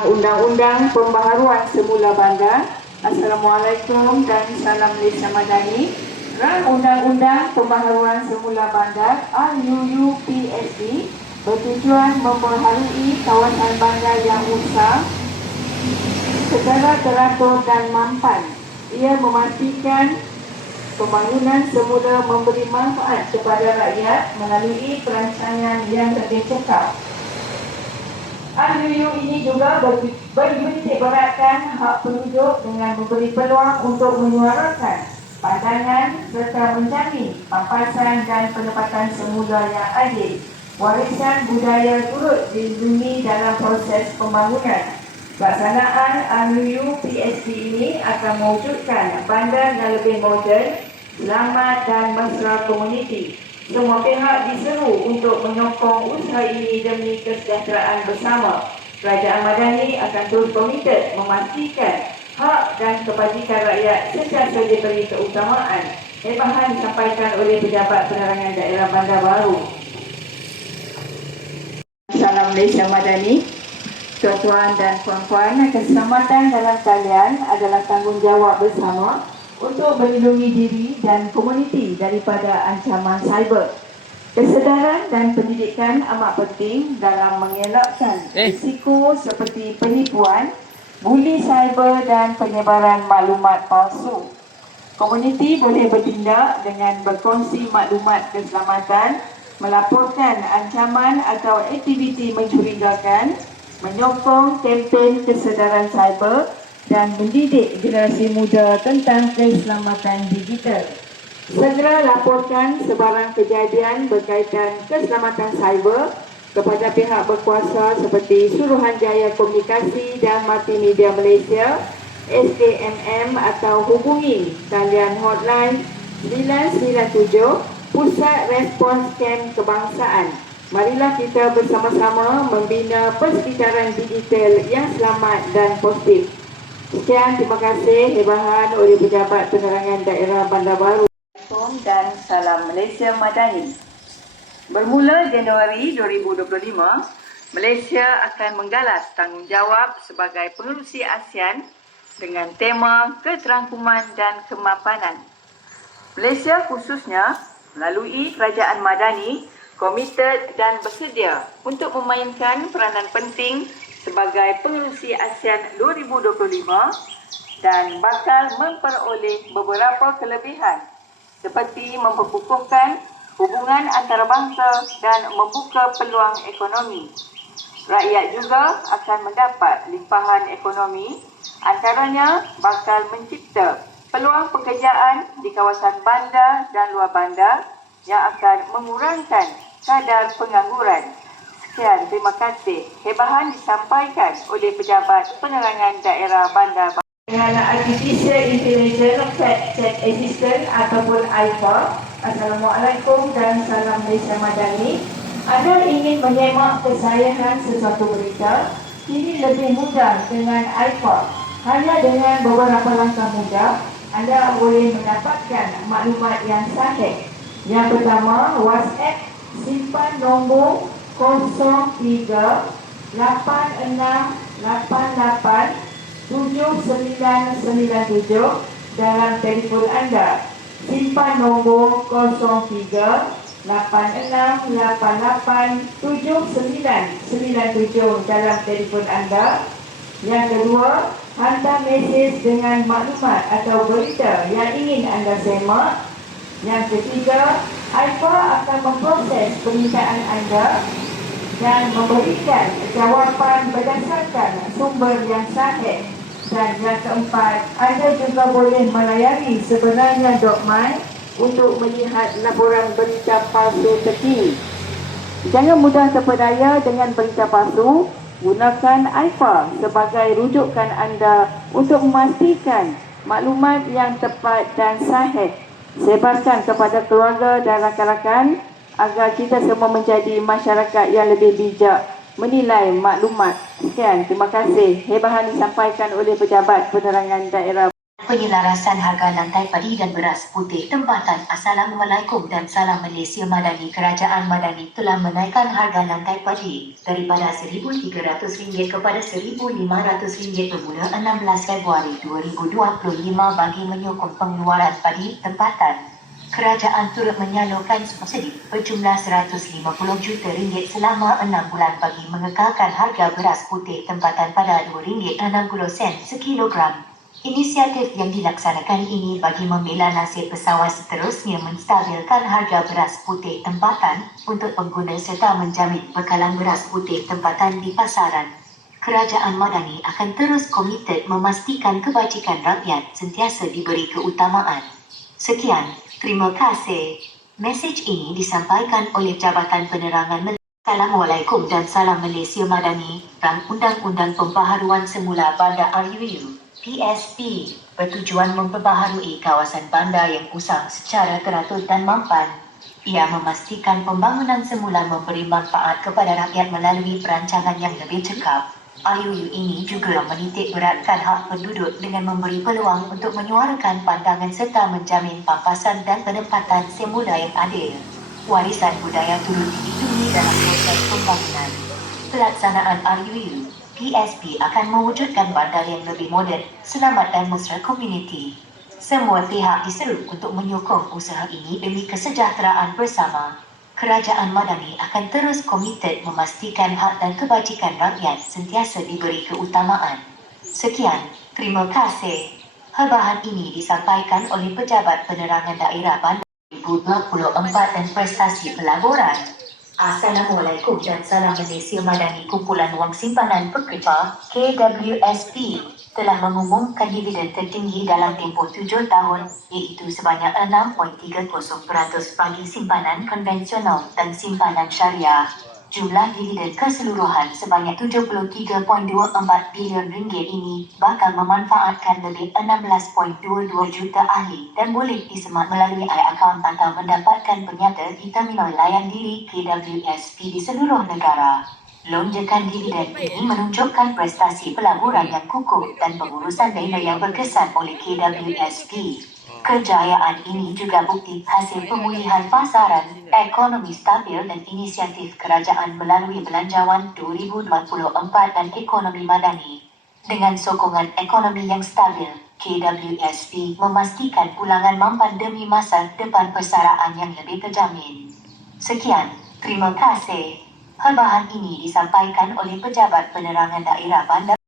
Undang-Undang Pembaharuan Semula Bandar. Assalamualaikum dan salam Malaysia Madani. Rang Undang-Undang Pembaharuan Semula Bandar RUUPSD bertujuan memperbaharui kawasan bandar yang usang secara teratur dan mampan. Ia memastikan pembangunan semula memberi manfaat kepada rakyat melalui perancangan yang tercekap. RUU ini juga ber- bertitik beratkan hak penduduk dengan memberi peluang untuk menyuarakan pandangan serta menjamin pampasan dan penempatan semula yang adil. Warisan budaya turut dilindungi dalam proses pembangunan. Pelaksanaan RUU PSD ini akan mewujudkan bandar yang lebih moden, selamat dan mesra komuniti. Semua pihak diseru untuk menyokong usaha ini demi kesejahteraan bersama. Kerajaan Madani akan terus komited memastikan hak dan kebajikan rakyat sentiasa diberi keutamaan. Hebahan disampaikan oleh Pejabat Penerangan Daerah Bandar Baru. Salam Malaysia Madani. Tuan-tuan dan puan-puan, keselamatan dalam talian adalah tanggungjawab bersama untuk melindungi diri dan komuniti daripada ancaman cyber. Kesedaran dan pendidikan amat penting dalam mengelakkan Eh. risiko seperti penipuan, buli cyber dan penyebaran maklumat palsu. Komuniti boleh bertindak dengan berkongsi maklumat keselamatan, melaporkan ancaman atau aktiviti mencurigakan, menyokong kempen kesedaran cyber dan mendidik generasi muda tentang keselamatan digital. Segera laporkan sebarang kejadian berkaitan keselamatan cyber kepada pihak berkuasa seperti Suruhanjaya Komunikasi dan Multimedia Malaysia SKMM atau hubungi talian hotline 997 Pusat Respons Kem Kebangsaan. Marilah kita bersama-sama membina persekitaran digital yang selamat dan positif. Sekian, terima kasih hebahan oleh Pejabat Penerangan Daerah Bandar Baru. Assalamualaikum dan salam Malaysia Madani. Bermula Januari 2025, Malaysia akan menggalas tanggungjawab sebagai pengerusi ASEAN dengan tema keterangkuman dan kemapanan. Malaysia khususnya melalui Kerajaan Madani komited dan bersedia untuk memainkan peranan penting sebagai pengerusi ASEAN 2025 dan bakal memperoleh beberapa kelebihan seperti memperkukuhkan hubungan antarabangsa dan membuka peluang ekonomi. Rakyat juga akan mendapat limpahan ekonomi antaranya bakal mencipta peluang pekerjaan di kawasan bandar dan luar bandar yang akan mengurangkan kadar pengangguran. Sekian, terima kasih. Hebahan disampaikan oleh Pejabat Penerangan Daerah Bandar dengan Artificial Intelligence Fact Check Assistant ataupun AIFA. Assalamualaikum dan salam Malaysia Madani. Anda ingin menyemak kesayangan sesuatu berita? Kini lebih mudah dengan AIFA. Hanya dengan beberapa langkah mudah, anda boleh mendapatkan maklumat yang sahih. Yang pertama, WhatsApp simpan nombor 03 8688 7997 dalam telefon anda. Simpan nombor 03 8688 7997 dalam telefon anda. Yang kedua, hantar mesej dengan maklumat atau berita yang ingin anda semak. Yang ketiga, AIFA akan memproses permintaan anda dan memberikan jawapan berdasarkan sumber yang sahih. Dan yang keempat, anda juga boleh melayari sebenarnya.my untuk melihat laporan berita palsu terkini. Jangan mudah terpedaya dengan berita palsu. Gunakan AIFA sebagai rujukan anda untuk memastikan maklumat yang tepat dan sahih. Sebarkan kepada keluarga dan rakan-rakan agar kita semua menjadi masyarakat yang lebih bijak menilai maklumat. Sekian, terima kasih. Hebahan disampaikan oleh Pejabat Penerangan Daerah. penyelarasan harga lantai padi dan beras putih tempatan Assalamualaikum dan Salam Malaysia Madani Kerajaan Madani telah menaikkan harga lantai padi daripada RM1,300 kepada RM1,500 bermula 16 Februari 2025 bagi menyokong pengeluaran padi tempatan. Kerajaan turut menyalurkan subsidi berjumlah 150 juta ringgit selama 6 bulan bagi mengekalkan harga beras putih tempatan pada RM2.60 sekilogram. Inisiatif yang dilaksanakan ini bagi membela nasib pesawat seterusnya menstabilkan harga beras putih tempatan untuk pengguna serta menjamin bekalan beras putih tempatan di pasaran. Kerajaan Madani akan terus komited memastikan kebajikan rakyat sentiasa diberi keutamaan. Sekian, terima kasih. Mesej ini disampaikan oleh Jabatan Penerangan Malaysia. Assalamualaikum dan salam Malaysia Madani, Rang Undang-Undang Pembaharuan Semula Bandar RUU. PSP bertujuan memperbaharui kawasan bandar yang usang secara teratur dan mampan. Ia memastikan pembangunan semula memberi manfaat kepada rakyat melalui perancangan yang lebih cekap. RUU ini juga menitik beratkan hak penduduk dengan memberi peluang untuk menyuarakan pandangan serta menjamin pampasan dan penempatan semula yang adil. Warisan budaya turut dilindungi dalam proses pembangunan. Pelaksanaan RUU PSP akan mewujudkan bandar yang lebih moden, selamat dan mesra komuniti. Semua pihak diseru untuk menyokong usaha ini demi kesejahteraan bersama. Kerajaan Madani akan terus komited memastikan hak dan kebajikan rakyat sentiasa diberi keutamaan. Sekian, terima kasih. Herbahan ini disampaikan oleh Pejabat Penerangan Daerah Bandar 2024 dan Prestasi Pelaburan. Assalamualaikum dan salam Malaysia Madani Kumpulan Wang Simpanan Pekerja KWSP telah mengumumkan dividen tertinggi dalam tempoh 7 tahun iaitu sebanyak 6.30% bagi simpanan konvensional dan simpanan syariah. Jumlah dividen keseluruhan sebanyak 73.24 bilion ringgit ini bakal memanfaatkan lebih 16.22 juta ahli dan boleh disemat melalui akaun atau mendapatkan penyata di terminal layan diri KWSP di seluruh negara. Lonjakan dividen ini menunjukkan prestasi pelaburan yang kukuh dan pengurusan dana yang berkesan oleh KWSP. Kejayaan ini juga bukti hasil pemulihan pasaran, ekonomi stabil dan inisiatif kerajaan melalui Belanjawan 2024 dan ekonomi madani. Dengan sokongan ekonomi yang stabil, KWSP memastikan pulangan mampan demi masa depan persaraan yang lebih terjamin. Sekian, terima kasih. Herbahan ini disampaikan oleh Pejabat Penerangan Daerah Bandar